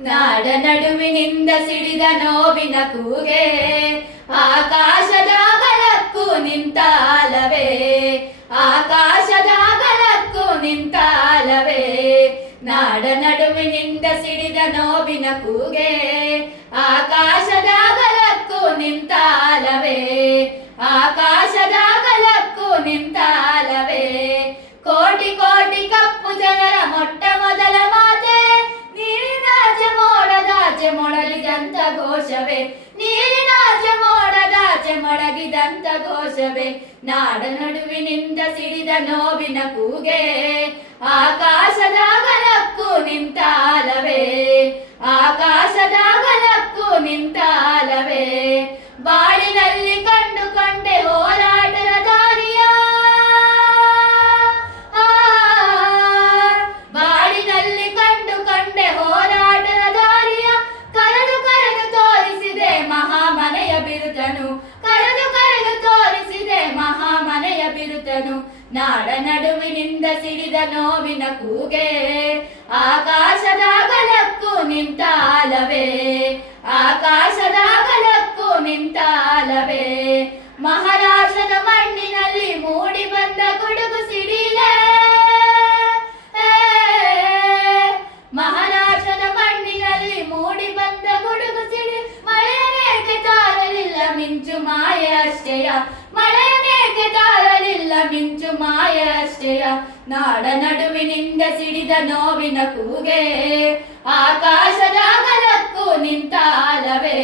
ನಾಡ ನಡುವಿನಿಂದ ಸಿಡಿದ ನೋವಿನ ಕೂಗೆ ಆಕಾಶದಾಗಲಕ್ಕೂ ನಿಂತಾಲವೇ, ಆಕಾಶದಾಗಲಕ್ಕೂ ನಿಂತಾಲವೇ. ನಾಡ ನಡುವಿನಿಂದ ಸಿಡಿದ ನೋವಿನ ಕೂಗೆ ಆಕಾಶದಾಗಲಕ್ಕೂ ನಿಂತಾಲವೇ, ಆಕಾಶದಾಗಲಕ್ಕೂ ನಿಂತಾಲವೇ. ಕೋಟಿ ಕೋಟಿ ಕಪ್ಪು ಜನರ ಮೊಟ್ಟ ಮೊದಲ ಮಾತೆ ನೀರಿನಾಚೆ ಮೋಡದಾಚೆ ಮೊಳಗಿದಂತ ಘೋಷವೇ, ನೀರಿನಾಚೆ ಮೋಡದಾಚೆ ಮೊಳಗಿದಂತ ಘೋಷವೇ. ನಾಡ ನಡುವಿನಿಂದ ಸಿಡಿದ ನೋವಿನ ಕೂಗೆ ಆಕಾಶದಾಗಲಕ್ಕೂ ನಿಂತಾಲವೇ, ಆಕಾಶದಾಗಲಕ್ಕೂ ನಿಂತಾಲವೇ. ಬಾಳಿನಲ್ಲಿ ಕಂಡುಕೊಂಡೆ ಹೋರಾಟದ ದಾರಿಯ, ಬಾಳಿನಲ್ಲಿ ಕಂಡುಕೊಂಡೆ ಹೋರಾಟದ ದಾರಿಯ. ಕರೆದು ಕರೆದು ತೋರಿಸಿದೆ ಮಹಾಮನೆಯ ಬಿರುದನು, ಕರೆದು ಕರೆದು ತೋರಿಸಿದೆ ಮಹಾಮನೆಯ ಬಿರುದನು. ನಾಡ ನಡುವಿನಿಂದ ಸಿಡಿದ ನೋವಿನ ಕೂಗೆ ಆಕಾಶದಾಗಲಕ್ಕೂ ನಿಂತಾಲವೇ, ಆಕಾಶದಾಗಲಕ್ಕೂ ನಿಂತಾಲವೇ. ಮಹಾರಾಷ್ಟ್ರದ ಮಣ್ಣಿನಲ್ಲಿ ಮೂಡಿ ಬಂದ ಗುಡುಗು ಸಿಡಿಲೆ, ಮಹಾರಾಷ್ಟ್ರದ ಮಣ್ಣಿನಲ್ಲಿ ಮೂಡಿ ಬಂದ ಗುಡುಗು ಸಿಡಿ. ಮಳೆಯನೇಕೆ ತಾರಲಿಲ್ಲ ಮಿಂಚು ಮಾಯ ಅಷ್ಟೆಯ, ಮಳೆಯನೇಕೆ ತಾರಲಿಲ್ಲ ಮಿಂಚು ಮಾಯ ಅಷ್ಟೆಯ. ನಾಡ ನಡುವಿನಿಂದ ಸಿಡಿದ ನೋವಿನ ಕೂಗೆ ಆಕಾಶದಾಗಲಕ್ಕೂ ನಿಂತಾಲವೇ,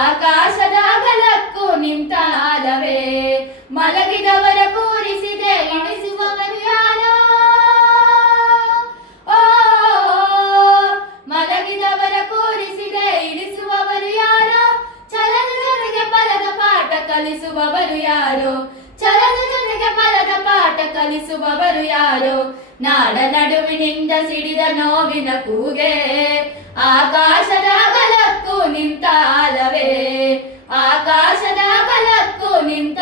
ಆಕಾಶದಾಗಲಕ್ಕೂ ನಿಂತಾಲವೇ. ಮಲಗಿದವರ ಕೂರಿಸಿದೆ ಇಳಿಸುವವರು ಯಾರೋ, ಓ ಮಲಗಿದವರ ಕೂರಿಸಿದೆ ಇಳಿಸುವವರು ಯಾರೋ. ಛಲದ ಜೊತೆಗೆ ಬಲದ ಪಾಠ ಕಲಿಸುವವರು ಯಾರೋ, ಛಲದ ಜೊತೆಗೆ ಬಲದ ಪಾಠ ಕಲಿಸುವವರು ಯಾರೋ. ನಾಡ ನಡುವಿನಿಂದ ಸಿಡಿದ ನೋವಿನ ಕೂಗೆ ಆಕಾಶದಾಗಲಕ್ಕೂ ನಿಂತಾಲವೇ, ಆಕಾಶದಾಗಲಕ್ಕೂ ನಿಂತ